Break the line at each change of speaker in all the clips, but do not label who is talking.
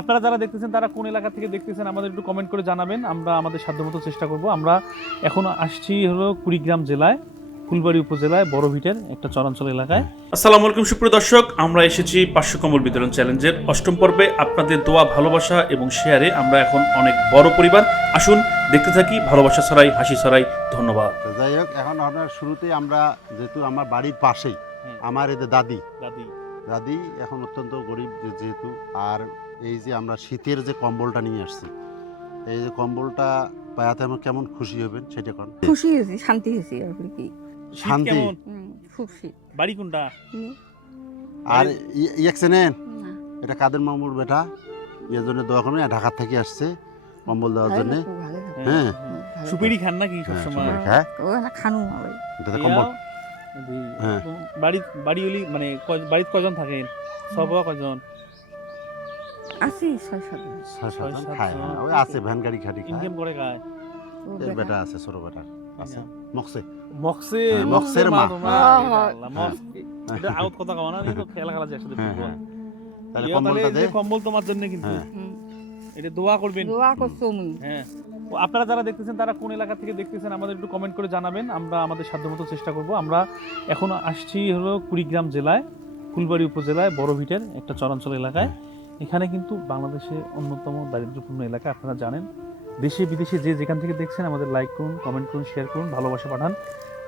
আপনারা যারা দেখতেছেন তারা কোন এলাকা থেকে দেখতেছেন আমাদের একটু কমেন্ট করে জানাবেন। আমরা আমাদের সাধ্যমতো চেষ্টা করব। আমরা এখন আসছি হলো কুড়িগ্রাম জেলায় ফুলবাড়ি উপজেলায় বড়ভিটের একটা চরাঞ্চল এলাকায়। আসসালামু আলাইকুম সুপ্রিয় দর্শক। আমরা এসেছি পাঁচশো কম্বল বিতরণ চ্যালেঞ্জের অষ্টম পর্বে। আপনাদের দোয়া ভালোবাসা এবং শেয়ারে আমরা এখন অনেক বড় পরিবার। আসুন দেখতে থাকি। ভালোবাসা ছড়াই হাসি ছড়াই। ধন্যবাদ।
যাই হোক এখন আপনার শুরুতে আমরা যেহেতু আমার বাড়ির পাশেই আমার এই যে দাদি।
দাদি।
দাদি এখন অত্যন্ত গরিব যেহেতু আর এই যে আমরা শীতের যে কম্বলটা নিয়ে আসছি এই যে কম্বলটা পায়াতে আমার কেমন খুশি হবেন সেটা কোন?
খুশি হয়েছি শান্তি হয়েছি আর কি।
শান্তি।
কেমন?
খুব শীত।
বাড়ি কোনটা?
আর ইয়েকছেনেন
না,
এটা কাদের মামুর বেটা? ইয়ের জন্য দোয়া করবেন ঢাকার থেকে আসছে কম্বল দেওয়ার জন্য। হ্যাঁ।
ভালো।
সুপেরি খান নাকি
হ্যাঁ,
সবসময়।
হ্যাঁ।
ও না খানু হবে
এটাতে কম্বল। হ্যাঁ।
বাড়ি বাড়ি হলি মানে কয়- বাড়িতে কয়জন থাকেন? সব কয়জন
আছি ছয় সাত।
ছয় সাতজন। খায় হ্যাঁ ওই আছে ভ্যান গাড়ি খাড়ি খায়।
ইনকাম করে খায়।
এর
বেটা।
আছে ছোট বেটা আছে। মকসে।
মক্সে?
হ্যাঁ, মক্সের মা।
হ্যাঁ,
এটা
হ্যাঁ।
এটা আউট কথা কও না এই তো খেলা খেলা যায়।
তাহলে কম্বলটা দে।
কম্বল তোমার জন্য কিন্তু। এটা দোয়া করবেন।
দোয়া করছ মুই
হ্যাঁ। আপনারা যারা দেখতেছেন তারা কোন এলাকা থেকে দেখতেছেন আমাদের একটু কমেন্ট করে জানাবেন। আমরা আমাদের সাধ্যমতো চেষ্টা করব। আমরা এখন আসছি হলো কুড়িগ্রাম জেলায় ফুলবাড়ি উপজেলায় বড়ভিটের একটা চরাঞ্চল এলাকায়। এখানে কিন্তু বাংলাদেশে অন্যতম দারিদ্র্যপূর্ণ এলাকা আপনারা জানেন। দেশে বিদেশে যে যেখান থেকে দেখছেন আমাদের লাইক করুন কমেন্ট করুন শেয়ার করুন ভালোবাসা পাঠান।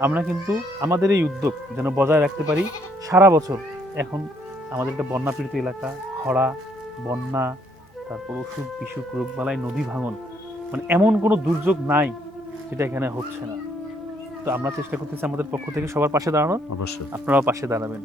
আমরা কিন্তু আমাদের এই উদ্যোগ যেন বজায় রাখতে পারি। সারা বছর এখন আমাদের একটা বন্যাপীড়িত এলাকা খরা বন্যা তারপর অসুখ বিসুখ রোগবালাই নদী ভাঙন মানে এমন কোনো দুর্যোগ নাই যেটা এখানে হচ্ছে না। তো আমরা চেষ্টা করতেছি আমাদের পক্ষ থেকে সবার পাশে দাঁড়ানোর।
অবশ্যই।
আপনারাও পাশে দাঁড়াবেন।